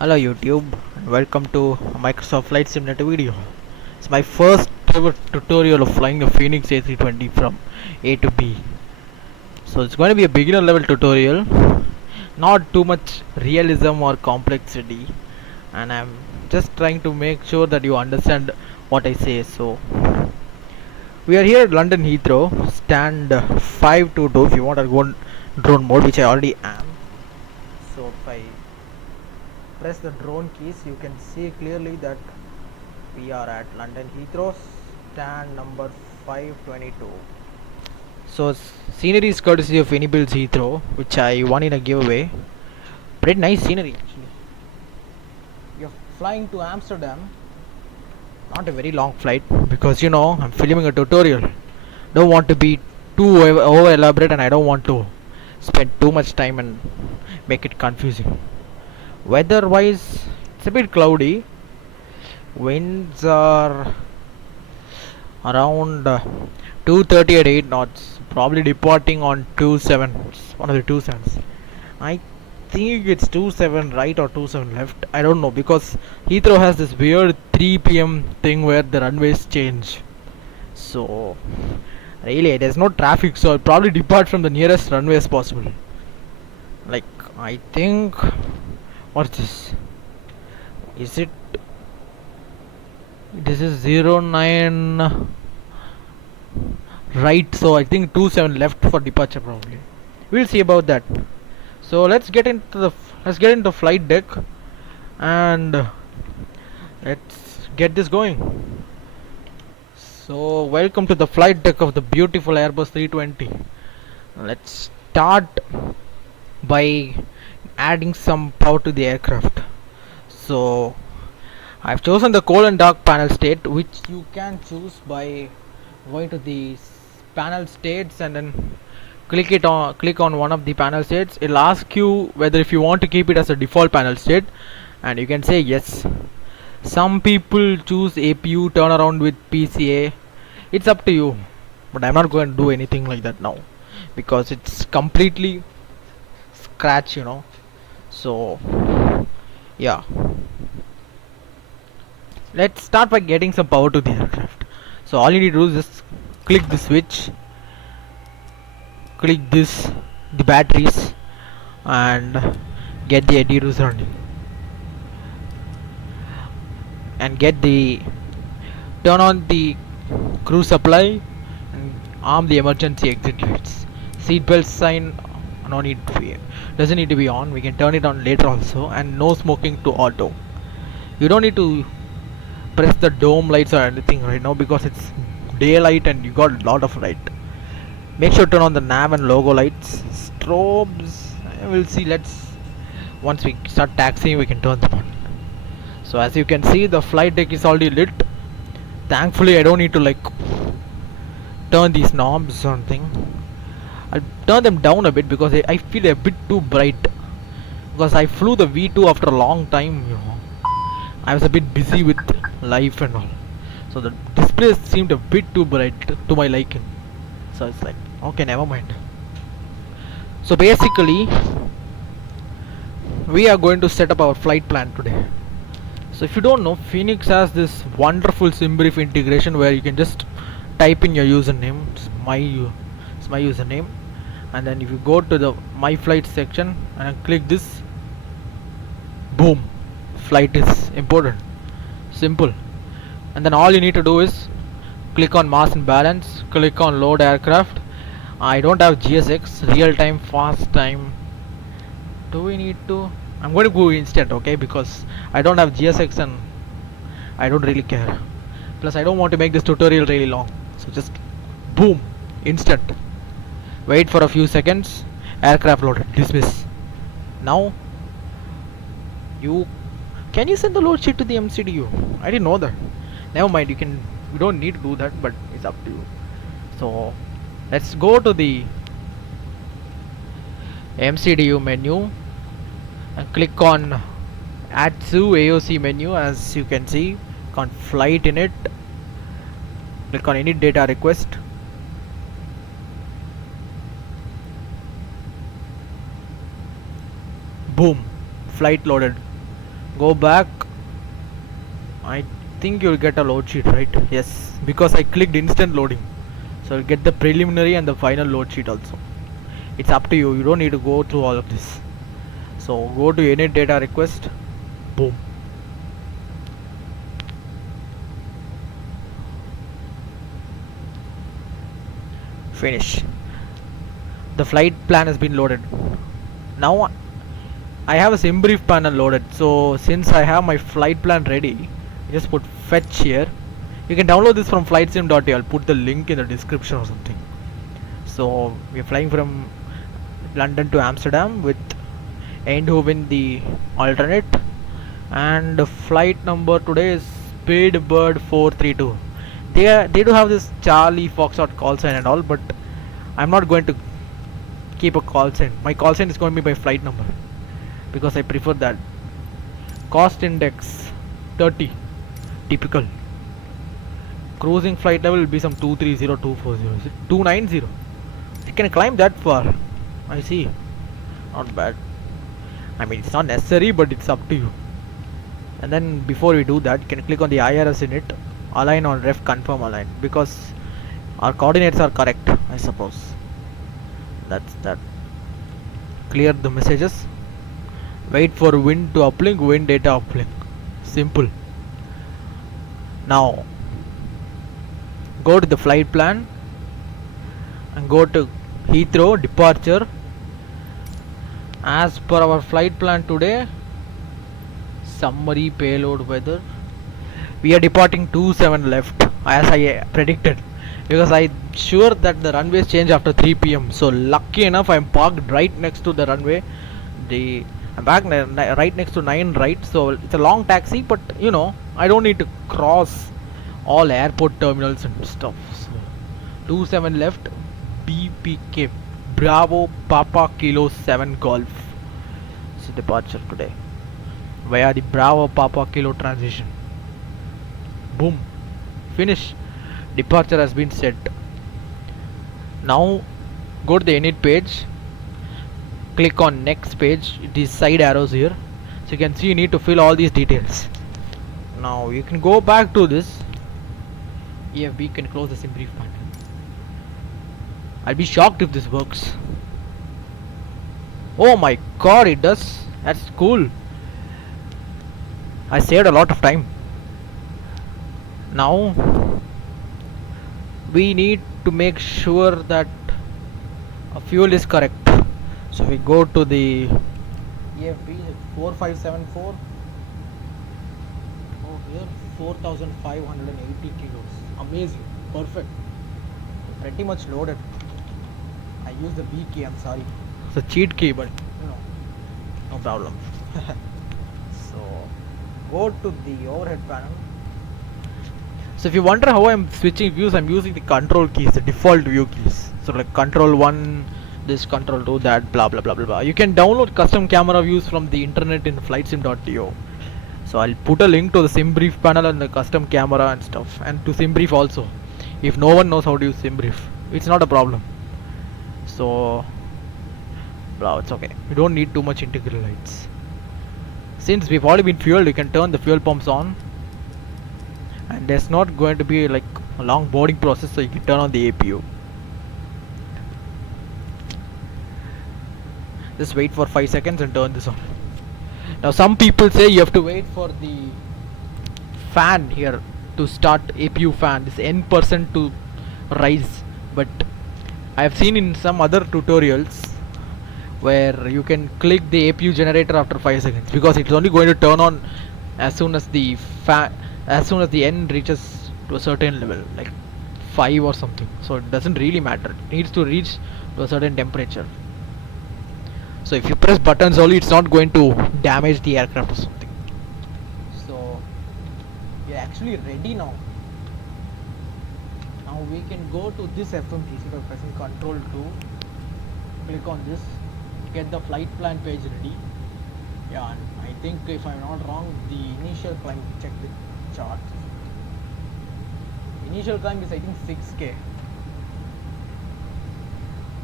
Hello YouTube and welcome to a Microsoft Flight Simulator video. It's my first ever tutorial of flying a FENIX A320 from A to B. So it's going to be a beginner level tutorial, not too much realism or complexity, and I'm just trying to make sure that you understand what I say. So we are here at London Heathrow, stand 522 if you want to go on drone mode, which I already am. So if I press the drone keys, you can see clearly that we are at London Heathrow, stand number 522. So scenery is courtesy of Fenibuilds Heathrow, which I won in a giveaway. Pretty nice scenery actually. You're flying to Amsterdam. Not a very long flight because I'm filming a tutorial. Don't want to be too over elaborate, and I don't want to spend too much time and make it confusing. Weather wise, it's a bit cloudy. Winds are around 230 at 8 knots, probably departing on 27s, one of the 27s. I think it's 27 right or 27 left, I don't know, because Heathrow has this weird 3 p.m. thing where the runways change. So really there's no traffic, so I'll probably depart from the nearest runway as possible. Like, I think, what's this? Is it, this is 09 right, so I think 27 left for departure probably. We'll see about that. So let's get into the flight deck and let's get this going. So welcome to the flight deck of the beautiful Airbus 320. Let's start by adding some power to the aircraft. So I've chosen the cold and dark panel state, which you can choose by going to the panel states and then click on one of the panel states. It'll ask you whether if you want to keep it as a default panel state, and you can say yes. Some people choose APU turnaround with PCA. It's up to you, but I'm not going to do anything like that now because it's completely scratch, so yeah, let's start by getting some power to the aircraft. So all you need to do is just click the switch, click the batteries, and get the adhesives running, and turn on the crew supply and arm the emergency exit lights. Seatbelt sign no need to be, doesn't need to be on. We can turn it on later also. And no smoking to auto. You don't need to press the dome lights or anything right now because it's daylight and you got a lot of light. Make sure to turn on the nav and logo lights. Strobes, we'll see. Once we start taxiing, we can turn them on. So as you can see, the flight deck is already lit. Thankfully I don't need to turn these knobs or something. I'll turn them down a bit because I feel a bit too bright, because I flew the V2 after a long time. I was a bit busy with life and all, so the display seemed a bit too bright to my liking. So it's like, okay, never mind. So basically we are going to set up our flight plan today. So if you don't know, FENIX has this wonderful SimBrief integration where you can just type in your username. It's my username, and then if you go to the my flight section and click this, boom, flight is imported. Simple. And then all you need to do is click on mass and balance, click on load aircraft. I don't have GSX, real time, fast time. Do we need to? I'm going to go instant, okay, because I don't have GSX and I don't really care. Plus I don't want to make this tutorial really long, so just boom, instant. Wait for a few seconds. Aircraft loaded. Dismiss. Now can you send the load sheet to the MCDU? I didn't know that. Never mind, you don't need to do that, but it's up to you. So let's go to the MCDU menu and click on add to AOC menu. As you can see, on flight in it, click on init data request. Boom, flight loaded. Go back. I think you'll get a load sheet, right? Yes, because I clicked instant loading. So you'll get the preliminary and the final load sheet also. It's up to you. You don't need to go through all of this. So go to init data request. Boom. Finish. The flight plan has been loaded. Now I have a SimBrief panel loaded. So since I have my flight plan ready, I just put fetch here. You can download this from flightsim.to. I'll put the link in the description or something. So we're flying from London to Amsterdam with Eindhoven the alternate, and the flight number today is Speedbird 432. They do have this Charlie Foxtrot call sign and all, but I'm not going to keep a call sign. My call sign is going to be my flight number because I prefer that. Cost index 30, typical. Cruising flight level will be some 230, 240. Is it 290? I can climb that far. I see. Not bad. I mean, it's not necessary, but it's up to you. And then before we do that, you can click on the IRS in it, align on ref confirm align, because our coordinates are correct, I suppose. That's that. Clear the messages. Wait for wind to uplink, wind data uplink. Simple. Now go to the flight plan and go to Heathrow departure. As per our flight plan today, summary payload weather, we are departing 27 left as I predicted, because I sure that the runways change after 3 p.m. So lucky enough I'm parked right next to the runway. I'm back right next to 9 right, so it's a long taxi, but you know I don't need to cross all airport terminals and stuff. So 27 left, BPK Bravo Papa Kilo 7 Golf. So departure today via the Bravo Papa Kilo transition. Boom. Finish. Departure has been set. Now go to the init page. Click on next page. These side arrows here. So you can see you need to fill all these details. Now you can go back to this. EFB can close the SimBrief panel. I'll be shocked if this works. Oh my god, it does. That's cool. I saved a lot of time. Now we need to make sure that a fuel is correct. So we go to the EFB 4574. Oh, here 4580 kilos. Amazing. Perfect. Pretty much loaded. I use the B key, I'm sorry. It's a cheat key, but you know, no problem. So go to the overhead panel. So if you wonder how I'm switching views, I'm using the control keys, the default view keys. So like control 1, this, control 2, that, blah blah blah blah blah. You can download custom camera views from the internet in flightsim.to. So I'll put a link to the SimBrief panel and the custom camera and stuff, and to SimBrief also. If no one knows how to use SimBrief, it's not a problem. So blah, it's okay. You don't need too much integral lights. Since we've already been fueled, you can turn the fuel pumps on, and there's not going to be like a long boarding process, so you can turn on the APU. Just wait for 5 seconds and turn this on. Now some people say you have to wait for the fan here to start, APU fan, this N% to rise, but I have seen in some other tutorials where you can click the APU generator after 5 seconds, because it's only going to turn on as soon as the N reaches to a certain level, like 5 or something. So it doesn't really matter. It needs to reach to a certain temperature. So if you press buttons only, it's not going to damage the aircraft or something. So we are actually ready now. Now we can go to this FMT. So by pressing Control 2, click on this, get the flight plan page ready. Yeah, and I think if I'm not wrong, the initial climb, check the chart. Initial climb is I think 6k.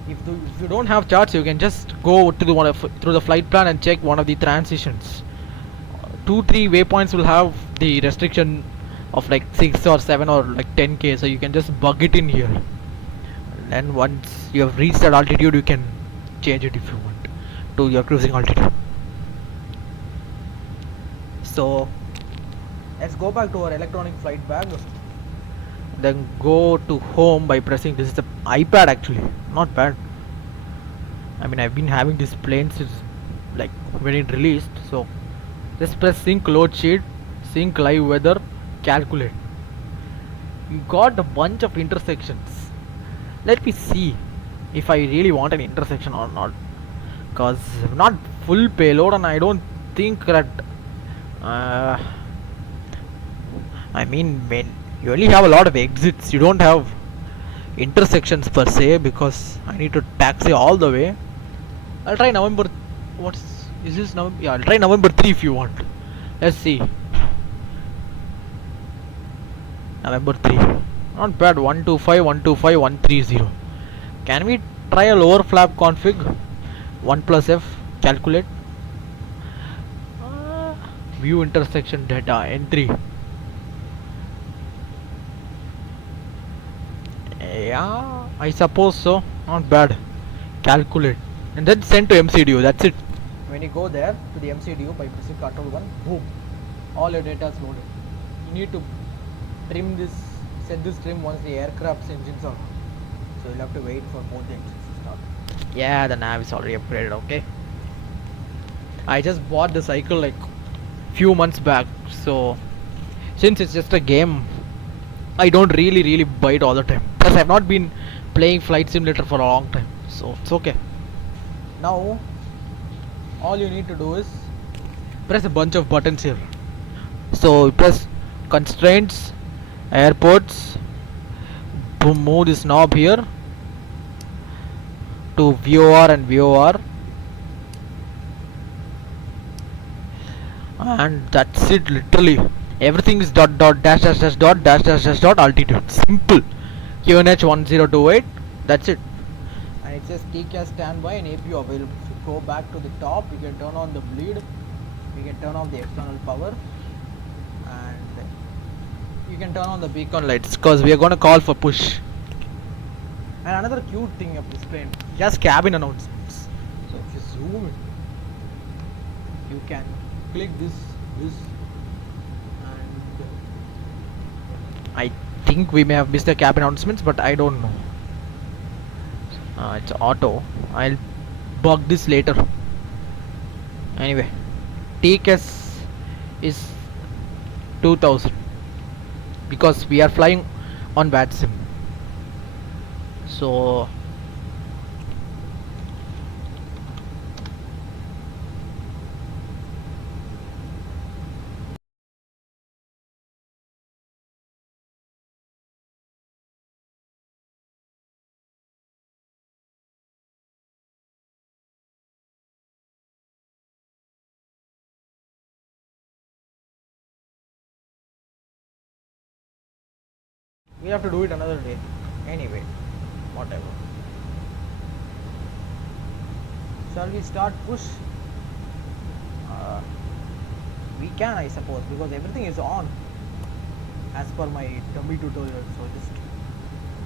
If you don't have charts, you can just go to through the flight plan and check one of the transitions. 2-3 waypoints will have the restriction of like 6 or 7 or like 10k, so you can just bug it in here, and once you have reached that altitude you can change it if you want to your cruising altitude. So let's go back to our electronic flight bag, then go to home by pressing, this is the iPad actually, not bad. I mean, I've been having this plane since like when it released. So just press sync load sheet, sync live weather, calculate. You got a bunch of intersections. Let me see if I really want an intersection or not, cause not full payload and I don't think that I mean, when you only have a lot of exits, you don't have intersections per se, because I need to taxi all the way. I'll try November. Is this November? Yeah, I'll try November 3 if you want. Let's see. November 3. Not bad. 125, 125, 130. Can we try a lower flap config? 1 plus F. Calculate. View intersection data. N3. Yeah, I suppose so. Not bad. Calculate. And then send to MCDU. That's it. When you go there to the MCDU by pressing Ctrl 1, boom, all your data is loaded. You need to trim this, set this trim once the aircraft's engines are on. So you'll have to wait for both the engines to start. Yeah, the nav is already upgraded. Okay. I just bought the cycle like few months back, so since it's just a game, I don't really buy it all the time. Plus, I've not been playing Flight Simulator for a long time, so it's okay. Now, all you need to do is press a bunch of buttons here. So press constraints, airports, move this knob here to VOR and VOR, and that's it. Literally everything is dot dot dash dash dash dot dash dash dash dot altitude. Simple. QNH 1028. That's it. And it says TCAS standby and APU available. So go back to the top. You can turn on the bleed. You can turn off the external power, and you can turn on the beacon lights, because we are going to call for push. And another cute thing of this plane, just cabin announcements. So if you zoom in, you can click this, and I think we may have missed the cabin announcements, but I don't know. It's auto. I'll bug this later. Anyway, TCAS is 2000 because we are flying on VATSIM. So we have to do it another day. Anyway, whatever. Shall we start push? We can, I suppose, because everything is on as per my dummy tutorial. So just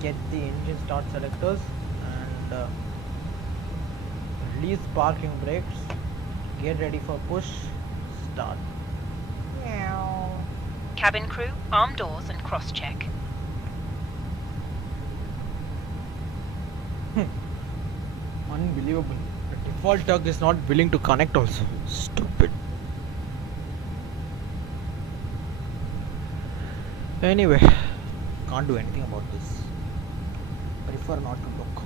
get the engine start selectors and release parking brakes. Get ready for push. Start. Meow. Cabin crew, arm doors and cross-check. Unbelievable. The default tug is not willing to connect also. Stupid. Anyway, can't do anything about this. Prefer not to look.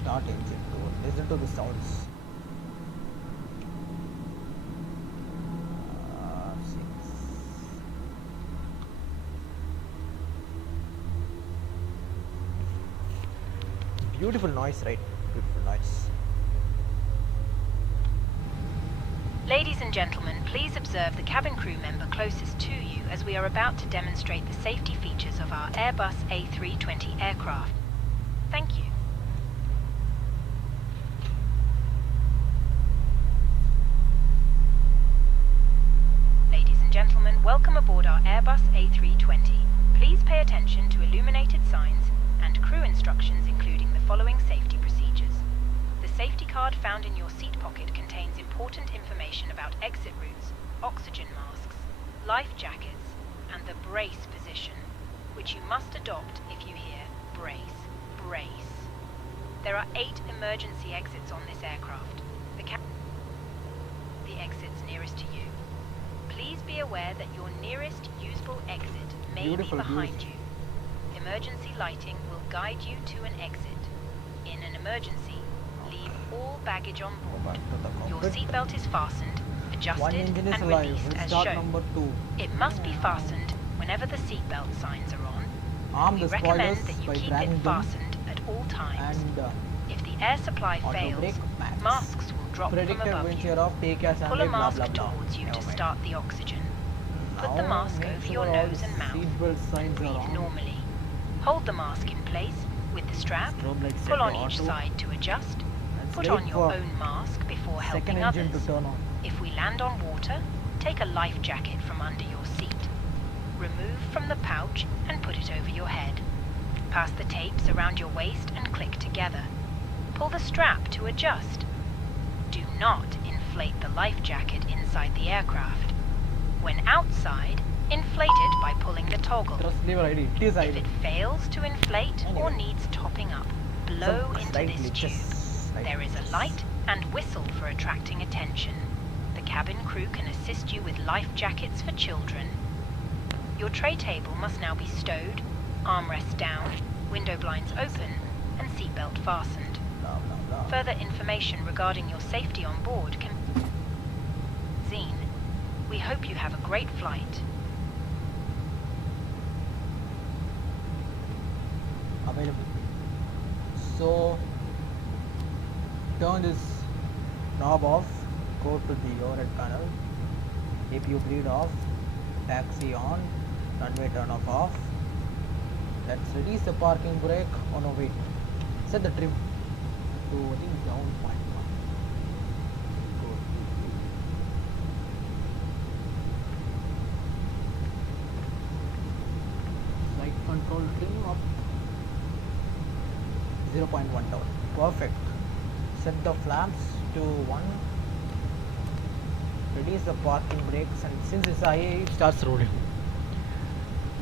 Start engine door. Listen to the sounds. 6. Beautiful noise, right? Beautiful noise. Ladies and gentlemen, please observe the cabin crew member closest to you as we are about to demonstrate the safety features of our Airbus A320 aircraft. Thank you. Welcome aboard our Airbus A320. Please pay attention to illuminated signs and crew instructions, including the following safety procedures. The safety card found in your seat pocket contains important information about exit routes, oxygen masks, life jackets, and the brace position, which you must adopt if you hear brace, brace. There are 8 emergency exits on this aircraft. The exits nearest to you. Please be aware that your nearest usable exit may be behind you. Emergency lighting will guide you to an exit. In an emergency, leave all baggage on board. Your seatbelt is fastened, adjusted, and released as shown. It must be fastened whenever the seatbelt signs are on. We recommend that you keep it fastened at all times. If the air supply fails, masks will drop from above you. Pull a mask towards you to start the oxygen. Put the mask over your nose and mouth and breathe normally. Hold the mask in place with the strap. Pull on each side to adjust. Put on your own mask before helping others. If we land on water, take a life jacket from under your seat. Remove from the pouch and put it over your head. Pass the tapes around your waist and click together. Pull the strap to adjust. Do not inflate the life jacket inside the aircraft. When outside, inflate it by pulling the toggle. If it fails to inflate or needs topping up, blow into this tube. There is a light and whistle for attracting attention. The cabin crew can assist you with life jackets for children. Your tray table must now be stowed, armrests down, window blinds open, and seatbelt fastened. Further information regarding your safety on board can be seen. We hope you have a great flight. Available. So, turn this knob off, go to the overhead panel, APU bleed off, taxi on, runway turn off. Let's release the parking brake. Oh no, wait. Set the trim to, I think, down 0.1. Good. Flight control trim up 0.1 down. Perfect. Set the flaps to 1. Release the parking brakes, and since it's IA, it starts rolling.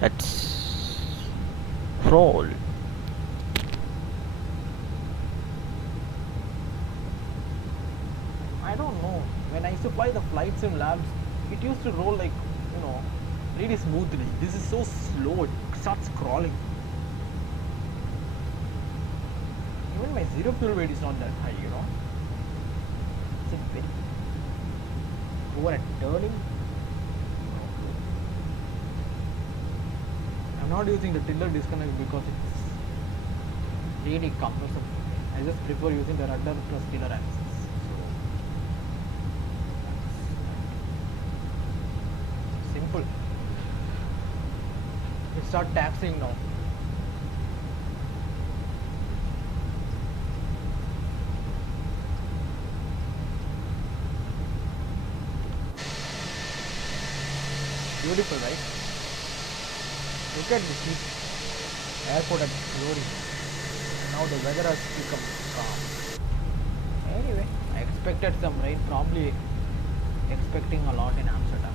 Let's roll. I don't know. When I used to fly the flight sim labs, it used to roll like, really smoothly. This is so slow. It starts crawling. Even my zero fuel weight is not that high, It's a very poor at turning. I'm not using the tiller disconnect because it's really cumbersome. I just prefer using the rudder plus tiller axis. So simple. Let's start taxiing now. Beautiful, right? Look at this heat. Airport at glory. Now the weather has become calm. Anyway, I expected some rain, probably expecting a lot in Amsterdam.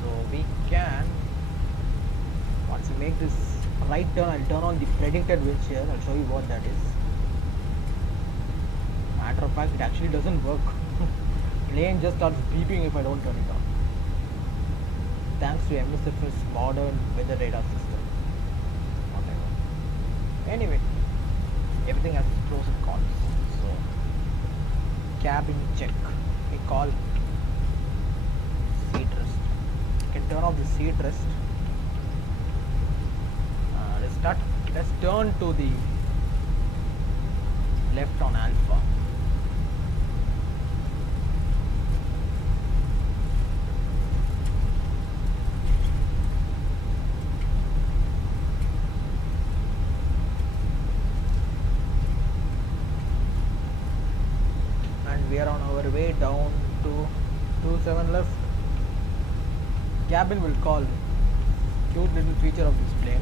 So we can, once we make this right turn, I'll turn on the predicted wind shear. I'll show you what that is. Matter of fact, it actually doesn't work. Plane just starts beeping if I don't turn it on. Thanks to MSFS modern weather radar system. Whatever. Anyway, everything has pros and cons. So, cabin check. We call seat rest. You can turn off the seat rest. Let's turn to the left on alpha. We are on our way down to 27 left. cabin will call. Cute little feature of this plane.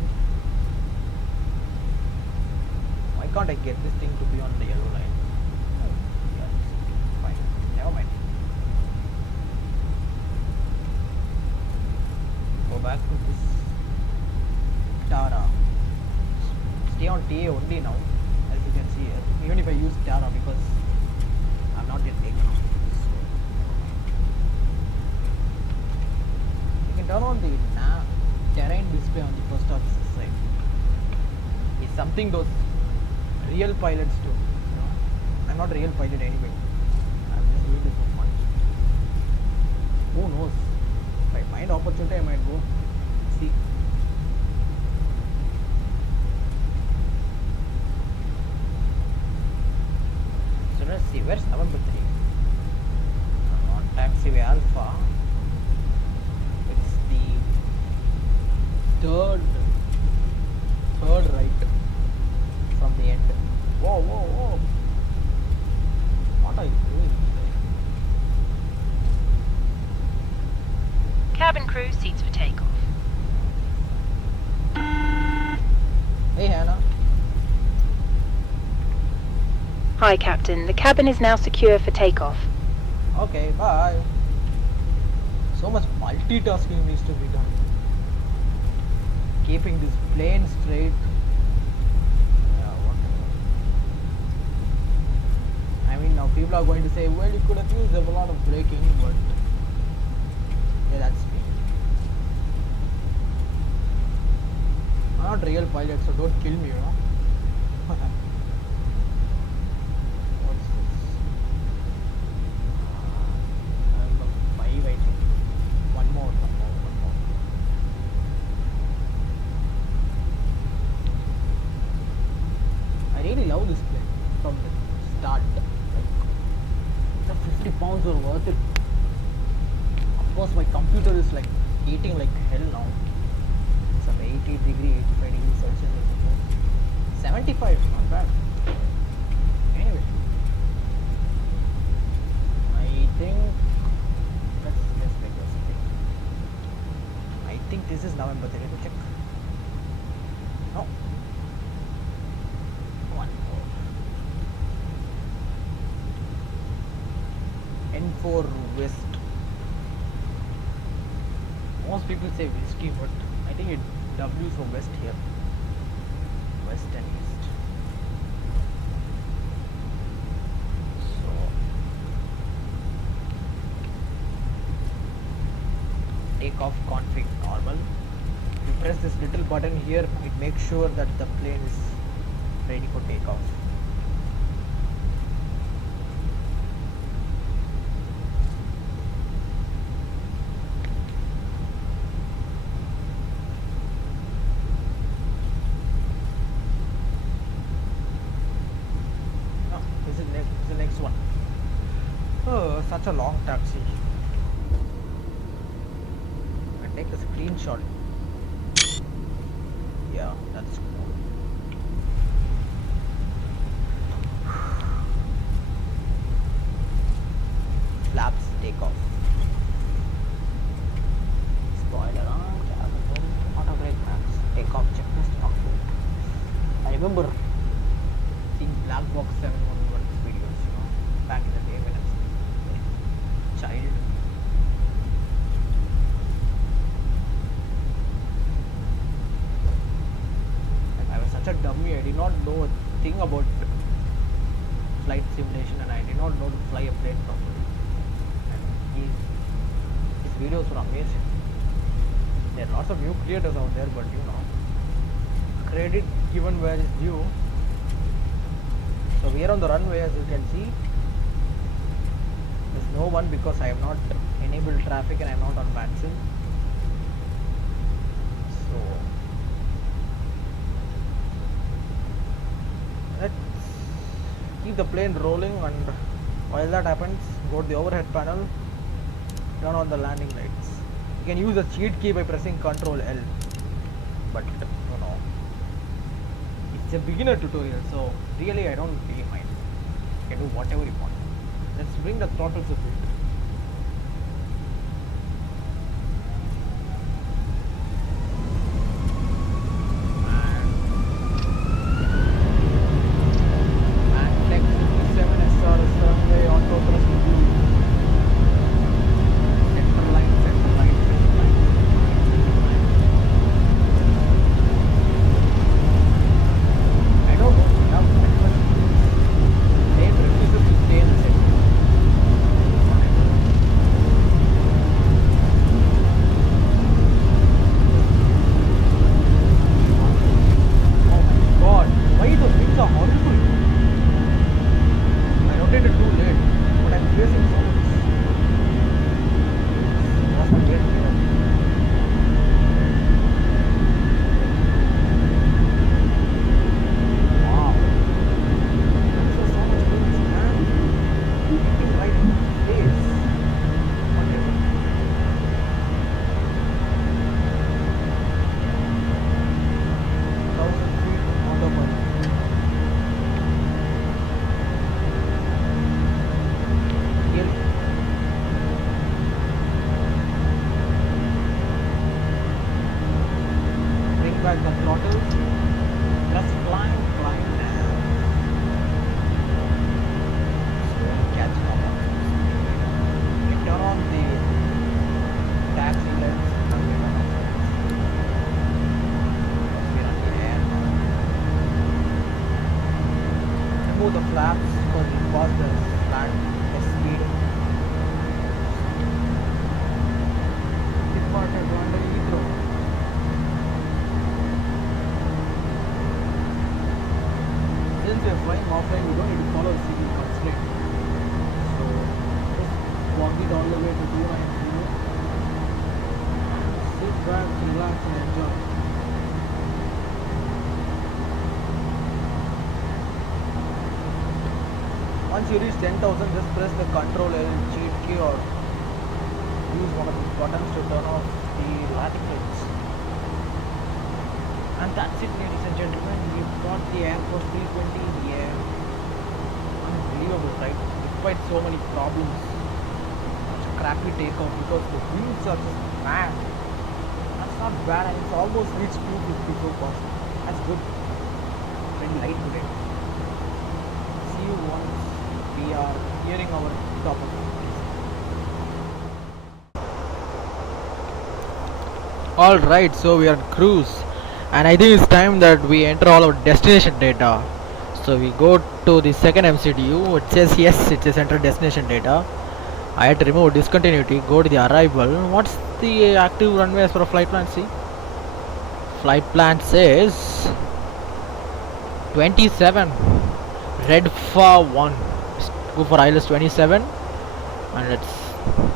Why can't I get this thing to be on the yellow line? Oh, yeah, fine. Never mind. Go back to this Tara. Stay on TA only now, as you can see here. Even if I use Tara because I'm not yet taken off. So, you can turn on the terrain display on the first officer side. It's something those real pilots do. You know, I'm not a real pilot anyway. I'm just doing this for fun. Who knows? If I find opportunity, I might go see. So let's see. Where's November 3? I'm on taxiway Alpha. It's the third right from the end. Whoa, whoa, whoa. What are you doing? Cabin crew seats for takeoff. Hey, Hannah. Hi, Captain. The cabin is now secure for takeoff. Okay, bye. So much multitasking needs to be done. Keeping this plane straight. Yeah, whatever. I mean, now people are going to say, well, you could have used a lot of braking, but yeah, that's me. I'm not a real pilot, so don't kill me, you know. What's this? Number 5, I think. One more. I really love this plane from the start. Like, the 50 pounds are worth it. Of course, my computer is like heating like hell now. Some 80 degree, 85 degrees Celsius, I suppose. 75, not bad. Anyway, I think let's make this thing. I think this is November 3. Let me check. No. One more. N4 West. Most people say whiskey, but I think it W for West here. West and East. So takeoff config normal. You press this little button here, it makes sure that the plane is ready for takeoff. Such a long taxi. I take a screenshot. Yeah, that's cool. Flaps takeoff. Spoiler on cabin room, auto brake maps, takeoff checklist output. I remember seeing Black Box 711 videos, you know, back in the day when I was child. And I was such a dummy. I did not know a thing about flight simulation, and I did not know to fly a plane properly. And his videos were amazing. There are lots of new creators out there, but you know, credit given where is due. So we are on the runway, as you can see. There's no one because I have not enabled traffic and I am not on Manson. So let's keep the plane rolling, and while that happens, go to the overhead panel, turn on the landing lights. You can use the cheat key by pressing Ctrl L, but you know, it's a beginner tutorial, so really I don't really mind. You can do whatever you want. Let's bring the throttles a bit. remove the flaps because it was the flat test speed. Departed under Heathrow. Since we are flying offline, we don't need to follow the CP constraint. So just walk it all the way to 290. Sit back, relax, and enjoy. Once you reach 10,000, just press the Control L cheat key or use one of the buttons to turn off the landing lights. And that's it, ladies and gentlemen. We've got the Air Force 320 in the air. Unbelievable, right? Despite so many problems, such a crappy takeoff because the winds are just mad. That's not bad, and it's almost reached 250 so fast. That's good. Very light today. See you once we are hearing our top of it. Alright, so we are on cruise, and I think it's time that we enter all our destination data. So we go to the second MCDU. It says yes, it says enter destination data. I had to remove discontinuity, go to the arrival. What's the active runway as per a flight plan? See, flight plan says 27 red FA 1. Go for ILS 27 and let's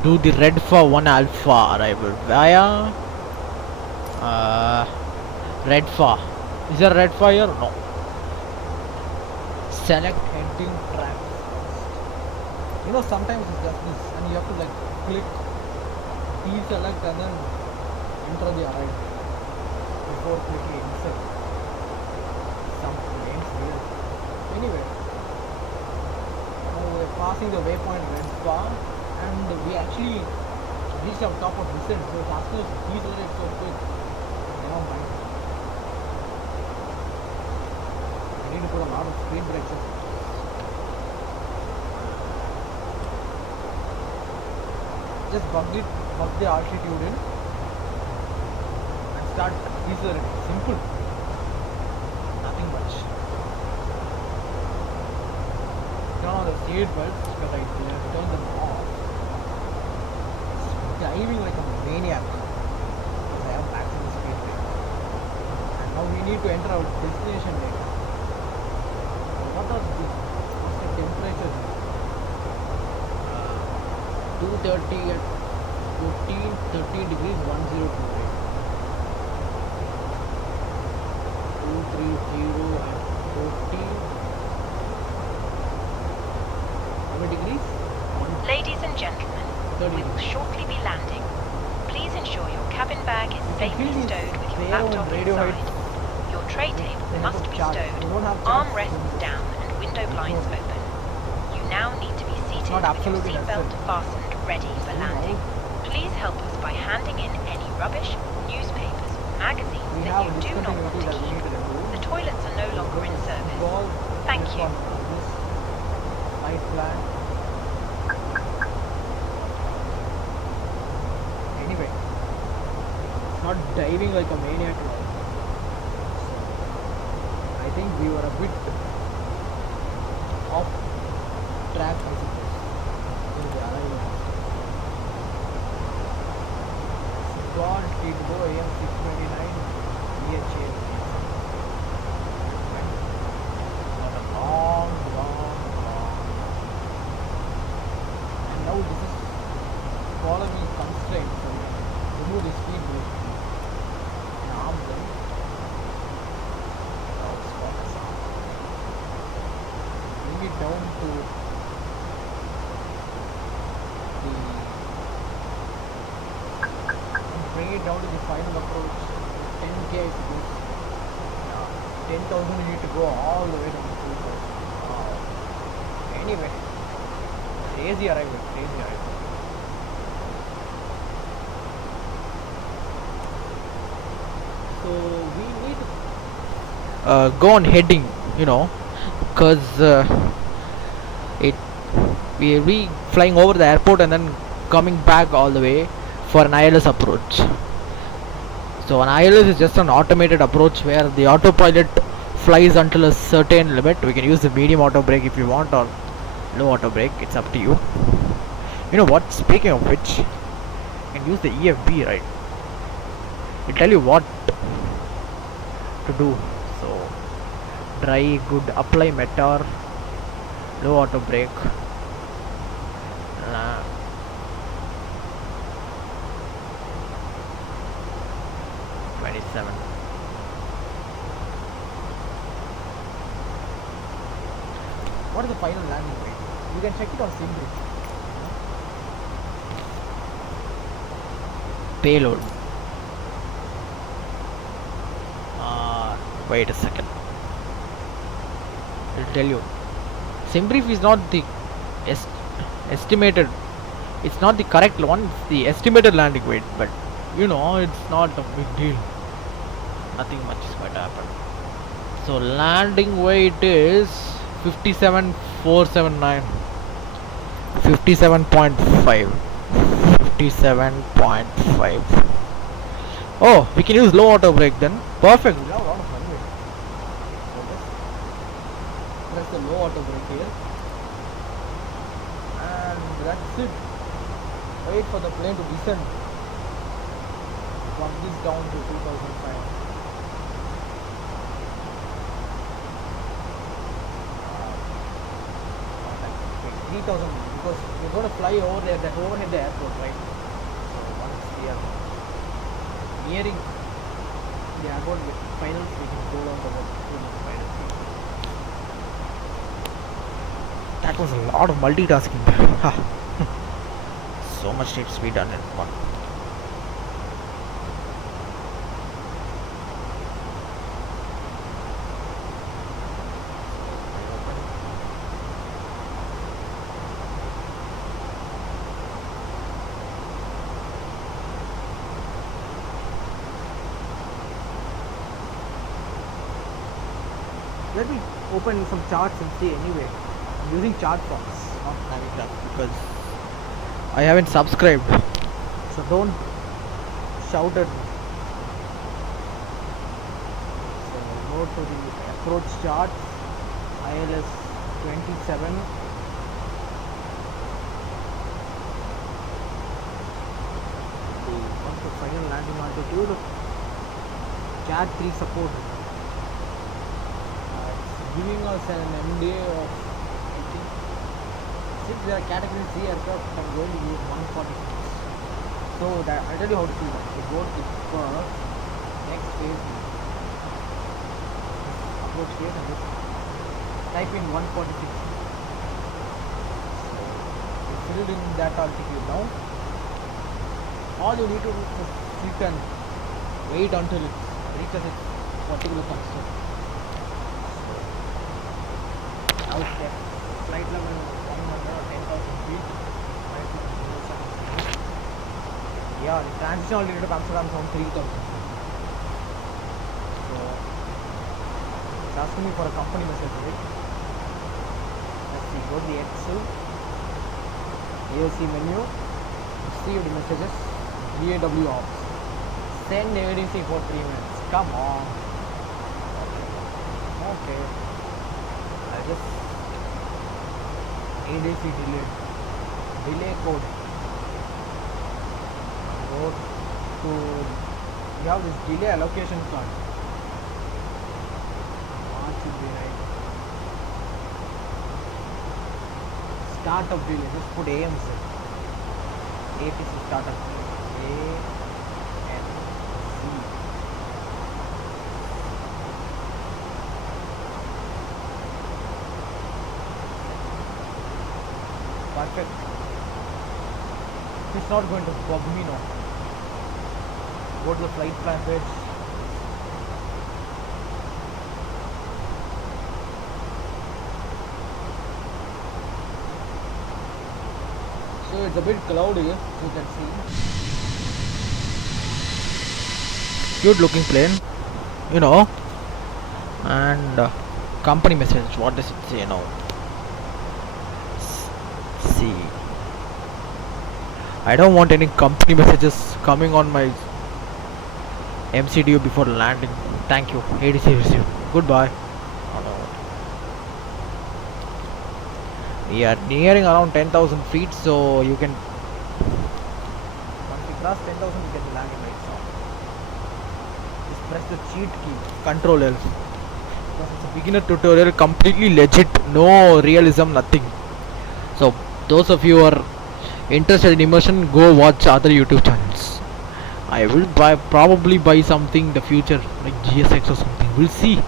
do the red FA 1 alpha arrival via red FA. Is there a red FA here? No. Select heading track first. You know, sometimes it's just this, and you have to like click deselect and then enter the arrival before clicking insert. Some names weird. Anyway, now we're passing the waypoint red FA, and we actually reached on top of descent. So it's asking us to decelerate so quick. Never mind. I need to put a lot of speed brakes. Just bug the altitude in and start decelerating. Simple. Nothing much. Turn on the seat belts because I turned them off. It's diving like a maniac because I have maximum speed brake. And now we need to enter our destination data. What's the temperature? 230 at 13 degrees 102 rate. 230 at 14. How many degrees? Ladies and gentlemen, 30 we will shortly be landing. Please ensure your cabin bag is safely stowed with your laptop inside. Your tray table must be stowed, armrests down and window blinds open. You now need to be seated with your seatbelt fastened, ready for landing. Please help us by handing in any rubbish, newspapers or magazines that you do not want to keep. The toilets are no longer in service. Thank you. Flight plan. Anyway, it's not diving like a maniac. I think we were a bit off track, I suppose, in the arrival. God, it go AM 629 DHA. Not a long. And now this is following constraint, so we remove the speed brake and arm them. Now it's focus on. Bring it down to the final approach. 10k I suppose. 10,000 you need to go all the way down to 2,000. Anyway, crazy arrival. So we need to go on heading, because we flying over the airport and then coming back all the way for an ILS approach. So an ILS is just an automated approach where the autopilot flies until a certain limit. We can use the medium auto brake if you want, or low auto brake. It's up to you. You know what? Speaking of which, you can use the EFB, right? It'll tell you what to do. So dry, good, apply meteor, low auto brake. 27. What is the final landing weight? You can check it on SimBrief. Payload. Wait a second. I'll tell you. SimBrief is not the estimated. It's not the correct one. It's the estimated landing weight, but you know, it's not a big deal. Nothing much is going to happen. So landing weight is 57,479. 57.5. 57.5. Oh, we can use low auto brake then. Perfect. We have a lot of runway. So press the low auto brake here. And that's it. Wait for the plane to descend. Bump this down to 2,500. 3,000, because we're going to fly over there, that overhead the airport, right? So once we are nearing the airport with finals, we can go down the final seat. That was a lot of multitasking. So much needs to be done in one. Let me open some charts and see anyway. I'm using chart forms, not having that, because I haven't subscribed. So don't shout at me. So go to the approach chart, ILS 27. What's the final landing altitude? CAT 3 support. Giving us an MDA of, I think, since they are category C aircraft, I'm going to use 146. So that I'll tell you how to see that. So go to first, next phase, approach phase, and just type in 146. So we filled in that altitude now. All you need to do is sit and wait until it reaches its particular constant. Out there, flight level 100 or 10,000 feet. Yeah, the transition altitude comes around 3,000. So it's asking me for a company message, right? Let's see, go to the Excel, AOC menu, see the messages, VAW ops. Send ADC for 3 minutes. Come on. Okay. I just ADC delay code. Go to, you have this delay allocation card. What should be right? Startup delay, just put AMC. APC startup delay. AMC. Perfect. It's not going to bug me now. Go to the flight plan page. So it's a bit cloudy, you can see. Cute looking plane, you know. And company message, what does it say now? See, I don't want any company messages coming on my MCDU before landing. Thank you. ADC received. Goodbye. We are nearing around 10,000 feet, so you can once we cross 10,000 we can land in right now. Just press the cheat key, Control L. Because it's a beginner tutorial, completely legit, no realism, nothing. So those of you who are interested in immersion, go watch other YouTube channels. I will probably buy something in the future like GSX or something. We'll see.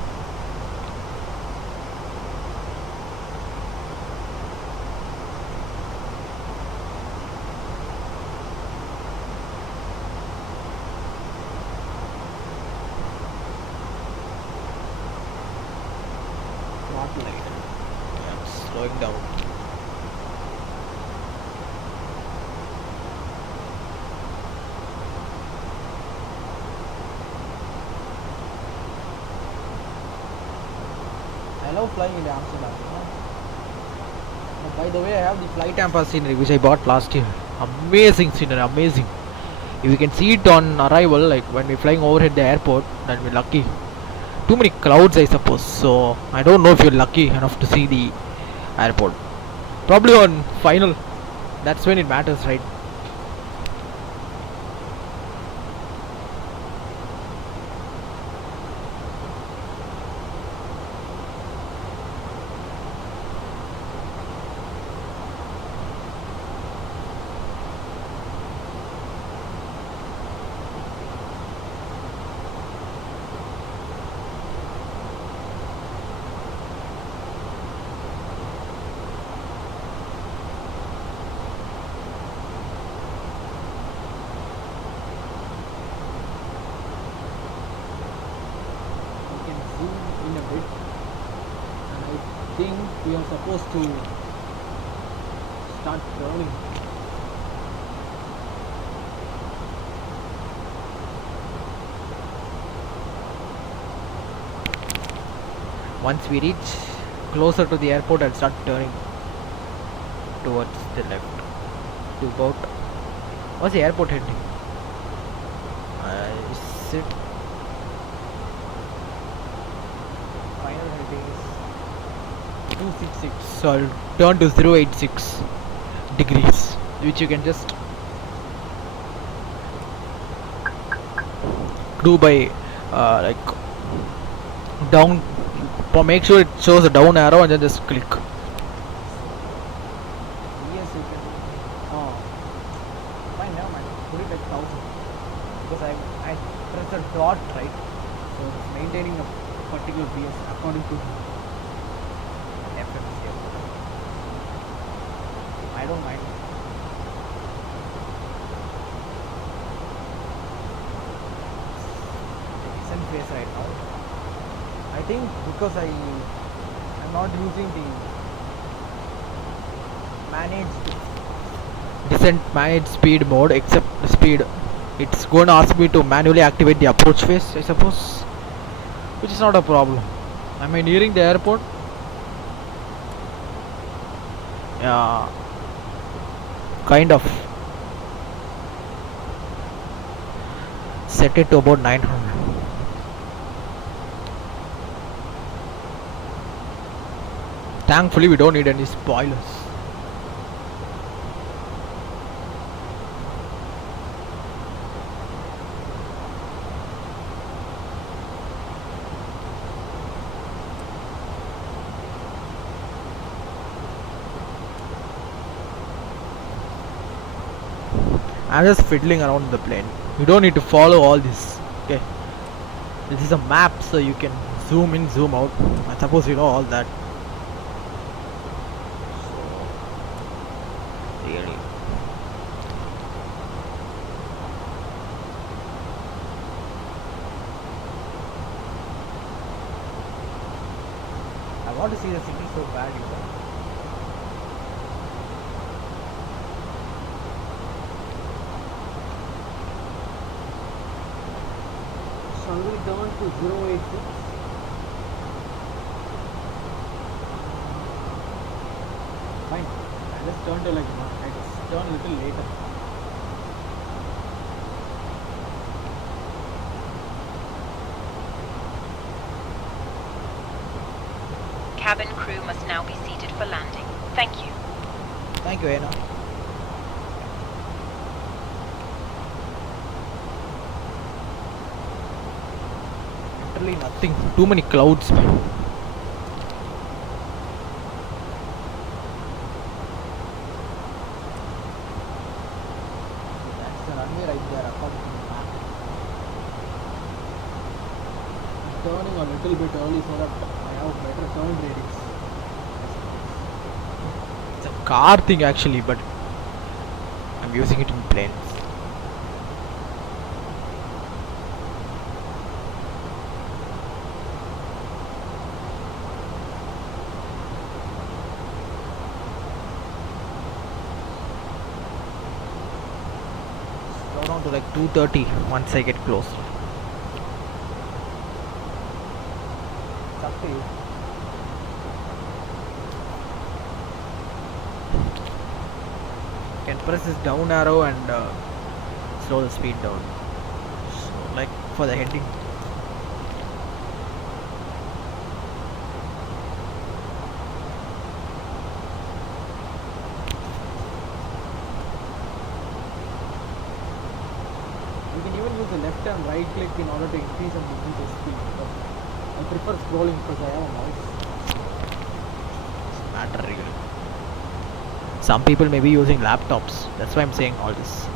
Spotlight. I'm slowing down. I love flying in Amsterdam. By the way, I have the flight Tampa scenery which I bought last year. Amazing scenery, amazing. If you can see it on arrival, like when we're flying overhead the airport, then we're lucky. Too many clouds, I suppose. So I don't know if you're lucky enough to see the airport. Probably on final. That's when it matters, right? In a bit, and I think we are supposed to start turning. Once we reach closer to the airport, I'll start turning towards the left to about. What's the airport heading? Is it? Final heading is 266. So I'll turn to 086 degrees, which you can just do by like down. Make sure it shows a down arrow and then just click. Yes, you can. Oh, fine, now man. Put it like 1000 because I pressed a dot, right? So it's maintaining a particular BS according to FMC. I don't mind. Decent pace right now. I think because I'm not using the managed speed mode, except speed, it's going to ask me to manually activate the approach phase, I suppose, which is not a problem. Am I nearing the airport? Yeah, kind of. Set it to about 900. Thankfully we don't need any spoilers. I'm just fiddling around the plane. You don't need to follow all this. Okay. This is a map, so you can zoom in, zoom out. I suppose you know all that. Really. I want to see the city so bad, you know. Shall we turn to 086? Fine. I just turn to like, you know, I just turn a little later. Cabin crew must now be seated for landing. Thank you. Thank you, Anna. Literally nothing. Too many clouds. That's the runway right there, according to the map. I'm turning a little bit early so that I have better turn radius. It's a car thing actually, but I'm using it in planes. Slow down to like 230 once I get close. It's up to you. You can press this down arrow and slow the speed down. So, like for the heading. You can even use the left and right click in order to increase and decrease the speed. But I prefer scrolling because I have a mouse. It's matter really. Some people may be using laptops. That's why I'm saying all this.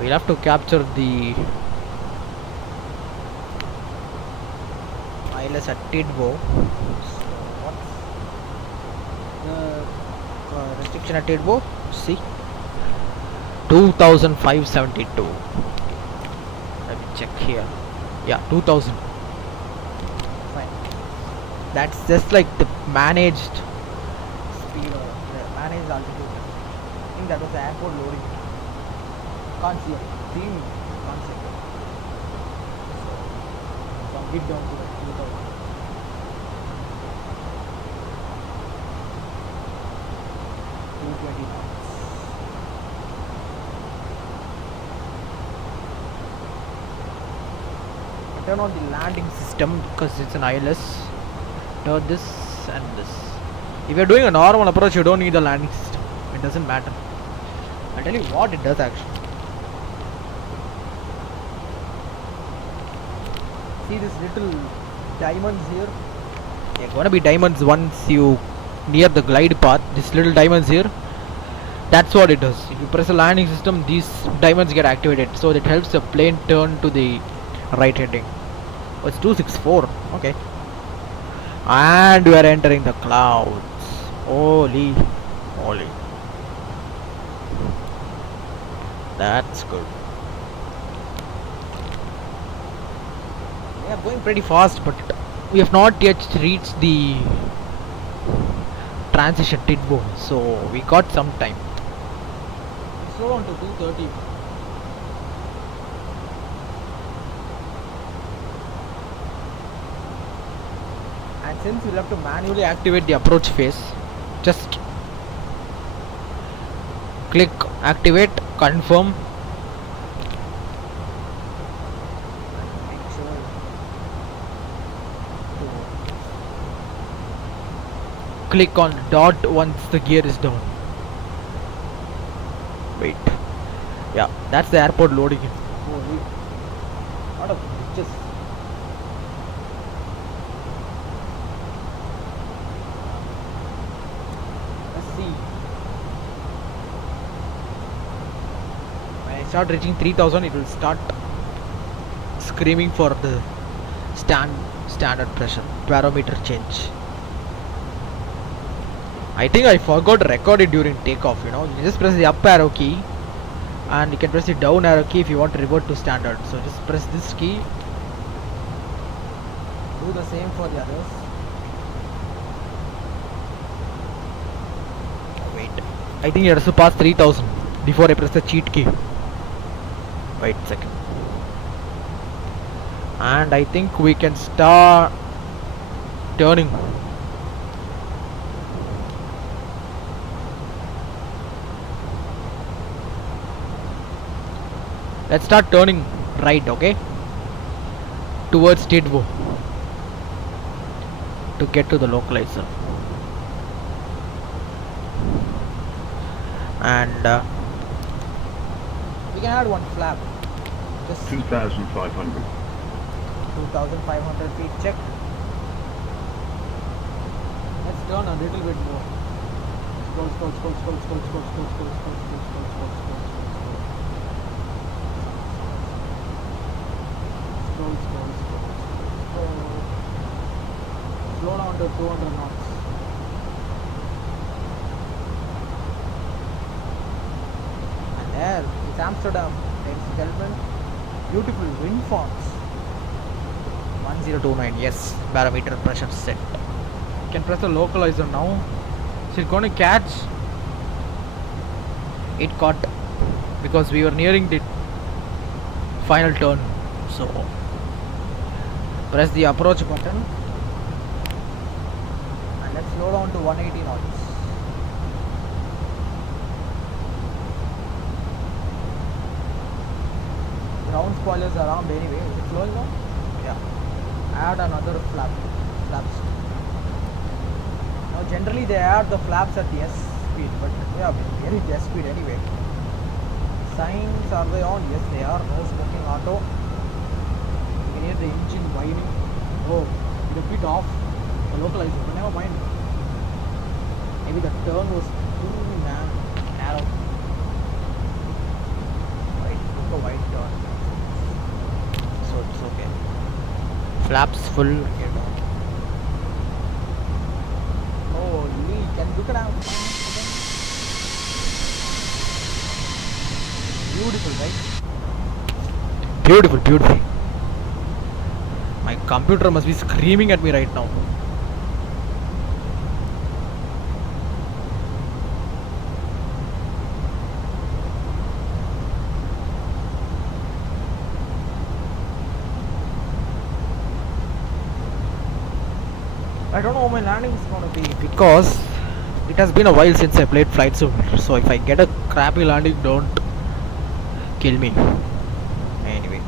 We'll have to capture the ILS at Tidbo. So what's the restriction at Tidbo? See, 2572. Let me check here. Yeah, 2000. Fine. That's just like the managed speed or the managed altitude. I think that was the airport loading. Can't see it. Can't see it. So I'm bit down to like 2000. 220 knots. Turn on the landing system because it's an ILS. Turn this and this. If you're doing a normal approach, you don't need the landing system. It doesn't matter. I'll tell you what it does actually. See these little diamonds here? They're gonna be diamonds once you near the glide path. These little diamonds here. That's what it does. If you press the landing system, these diamonds get activated. So it helps the plane turn to the right heading. Oh, it's 264. Okay. And we are entering the clouds. Holy. That's good. We are going pretty fast, but we have not yet reached the transition Tidbo, so we got some time. Slow on to 230. And since we'll have to manually activate the approach phase, just click activate, confirm. Make sure to click on dot once the gear is down. Wait. Yeah, that's the airport loading in. Holy. Lot of glitches. Let's see. When I start reaching 3000, it will start screaming for the standard pressure parameter change. I think I forgot to record it during takeoff. You just press the up arrow key and you can press the down arrow key if you want to revert to standard. So just press this key. Do the same for the others. Wait, I think you have to pass 3000 before I press the cheat key. Wait a second. And I think we can start turning. Let's start turning right, okay? Towards Tidwo to get to the localizer. And we can add one flap. Just 2,500. 2,500 feet, check. Let's turn a little bit more. Scroll, scroll, scroll, scroll, scroll, scroll, scroll, scroll, scroll, scroll, scroll, scroll, scroll, scroll. Scroll, scroll, scroll, scroll. Slow down to 200 knots. And there, it's Amsterdam, ladies and gentlemen. Beautiful wind farms. 1029, yes, barometer pressure set. You can press the localizer now. So it's going to catch. It caught because we were nearing the final turn. So press the approach button and let's slow down to 180 knots. Ground spoilers are armed anyway. Is it slowing down? Yeah. Add another flaps. Now generally they add the flaps at the S speed, but yeah, very at S speed anyway. Signs, are they on? Yes, they are. No smoking auto. You can hear the engine whining. Oh, it a bit off the localizer, but never mind. Maybe the turn was too narrow. Right, took a wide turn. So it's okay. Flaps full. Here down. Holy, can look at how beautiful, right? Beautiful, beautiful. My computer must be screaming at me right now. I don't know how my landing is going to be because it has been a while since I played Flight Simulator. So if I get a crappy landing, don't kill me. Anyway.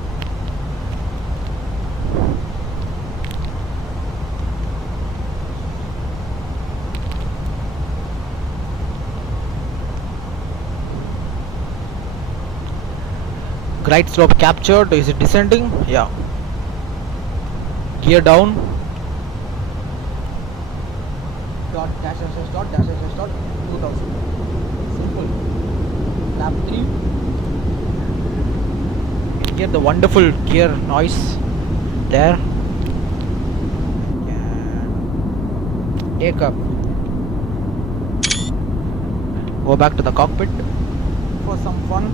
Glide slope captured. Is it descending? Yeah. Gear down. Dot dash 2000. Simple. Lap 3. You can hear the wonderful gear noise there. And take up. Go back to the cockpit for some fun.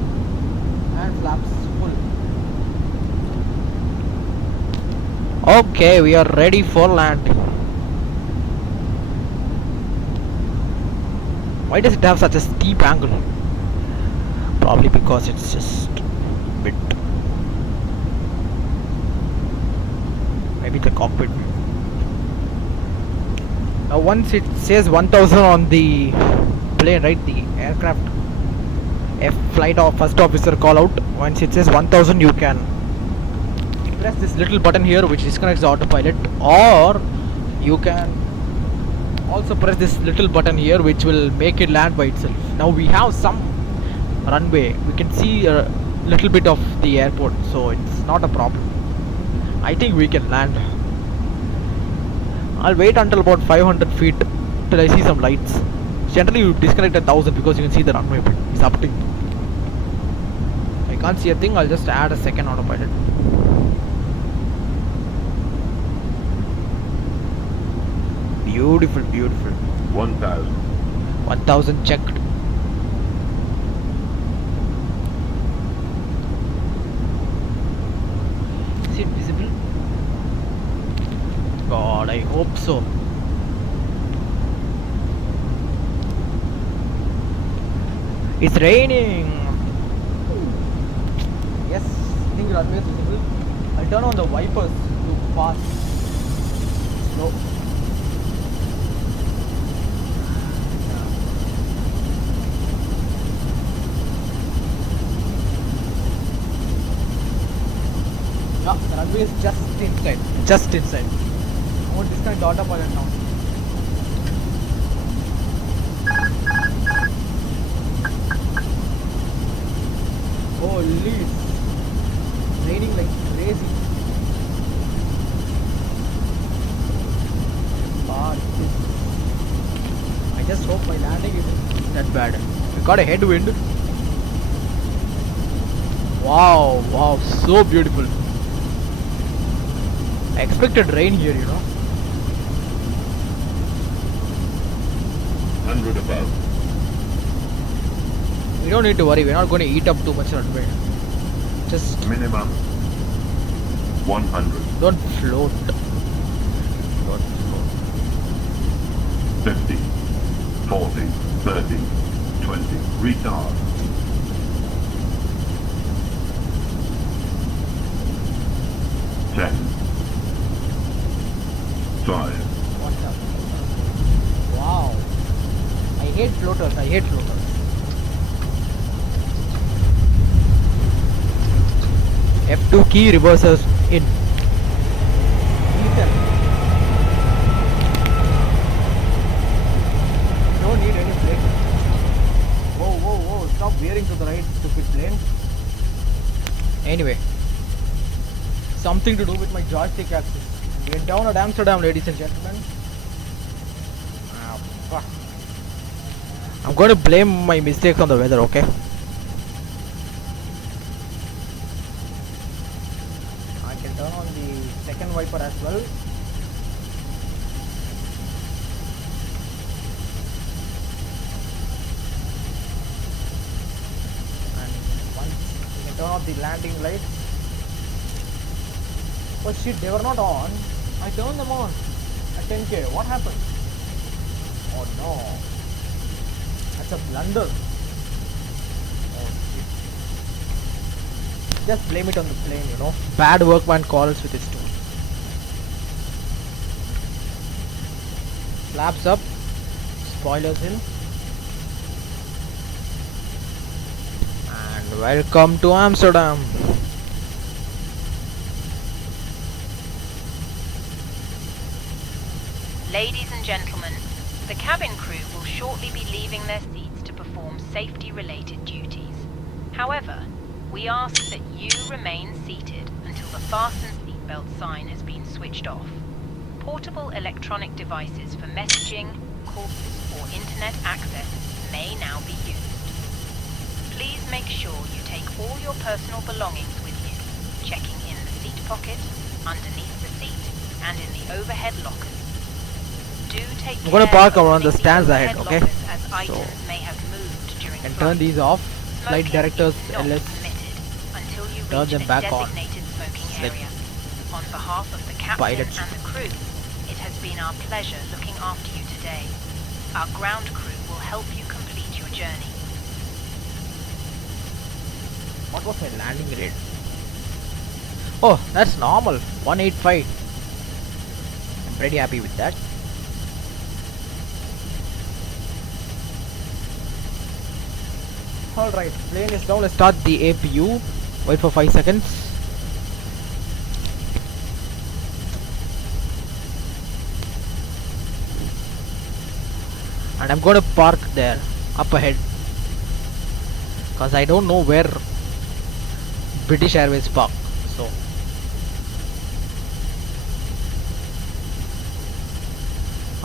And flaps full. Okay, we are ready for landing. Why does it have such a steep angle? Probably because it's just a bit. Maybe the cockpit. Now once it says 1000 on the plane, right? The aircraft flight or first officer call out. Once it says 1000, you can press this little button here which disconnects the autopilot, or you can also press this little button here which will make it land by itself. Now we have some runway, we can see a little bit of the airport, so it's not a problem. I think we can land. I'll wait until about 500 feet till I see some lights. Generally you disconnect at 1000 because you can see the runway, but it's up to you. I can't see a thing. I'll just add a second autopilot. Beautiful, beautiful. 1,000. 1000 checked. Is it visible? God, I hope so. It's raining. Yes, I think runway is visible. I'll turn on the wipers to fast. Slow. runway is just inside. Just inside. I want to disconnect the autopilot now. Holy, it's raining like crazy. I just hope my landing isn't that bad. We got a headwind. Wow, wow, so beautiful. I expected rain here, you know. 100 above. We don't need to worry, we're not going to eat up too much runway. Just Minimum 100. don't float. Don't float. 50, 40, 30, 20. Retard. 10, 5. What's up? Wow. I hate floaters, I hate floaters. F2 key reverses in. Don't need any plane. Whoa, whoa, whoa, stop veering to the right, stupid plane. Anyway, something to do with my joystick axis. We're down at Amsterdam, ladies and gentlemen. Ah, fuck. I'm going to blame my mistakes on the weather, okay? I can turn on the second wiper as well. And once we can turn off the landing lights. Oh shit, they were not on. I turned them on at 10k. What happened? Oh no. That's a blunder. Oh shit. Just blame it on the plane, you know. Bad workman quarrels with its tool. Flaps up. Spoilers in. And welcome to Amsterdam. Ladies and gentlemen, the cabin crew will shortly be leaving their seats to perform safety-related duties. However, we ask that you remain seated until the fasten seatbelt sign has been switched off. Portable electronic devices for messaging, calls, or internet access may now be used. Please make sure you take all your personal belongings with you, checking in the seat pocket, underneath the seat, and in the overhead lockers. I'm gonna park around the stands ahead, okay? So, and turn these off. Flight directors LS. Turn them back on. Like on behalf of the captain and the crew, it has been our pleasure looking after you today. Our ground crew will help you complete your journey. What was my landing rate? Oh, that's normal. 185. I'm pretty happy with that. Alright, plane is down. Let's start the APU. Wait for 5 seconds. And I'm going to park there, up ahead. Because I don't know where British Airways park. So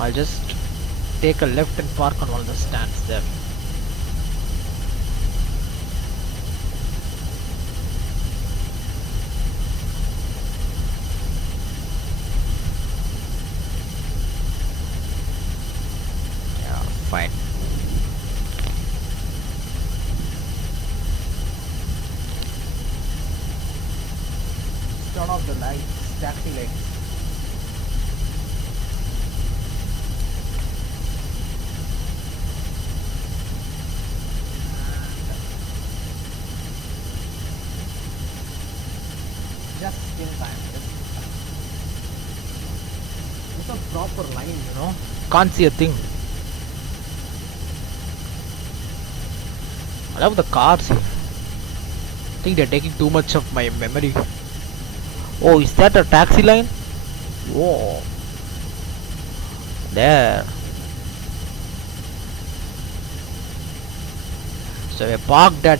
I'll just take a left and park on one of the stands there. Fine. Turn off the lights, taxi lights. Just in time. It's a proper line, you know. Can't see a thing. I love the cars here. I think they're taking too much of my memory. Oh, is that a taxi line? Whoa. There. So we parked at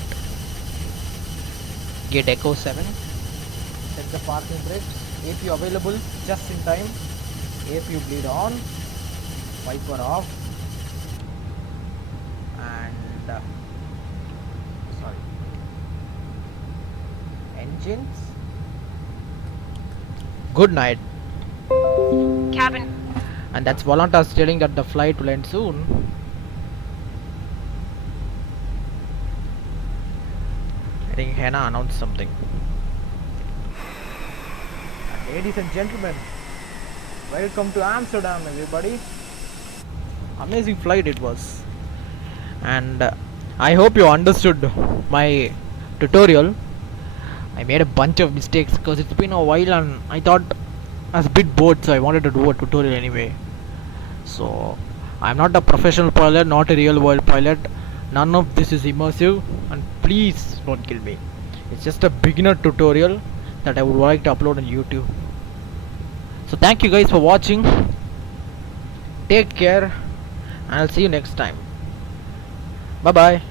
gate Echo 7. Set the parking brakes. APU available just in time. APU bleed on. Wiper off. And sorry. Engines. Good night. Cabin. And that's Volanta stating that the flight will end soon. I think Hannah announced something. And ladies and gentlemen, welcome to Amsterdam, everybody. Amazing flight it was. And I hope you understood my tutorial. I made a bunch of mistakes because it's been a while and I thought I was a bit bored, so I wanted to do a tutorial anyway. So I'm not a professional pilot, not a real world pilot. None of this is immersive, and please don't kill me. It's just a beginner tutorial that I would like to upload on YouTube. So thank you guys for watching. Take care, and I'll see you next time. Bye bye.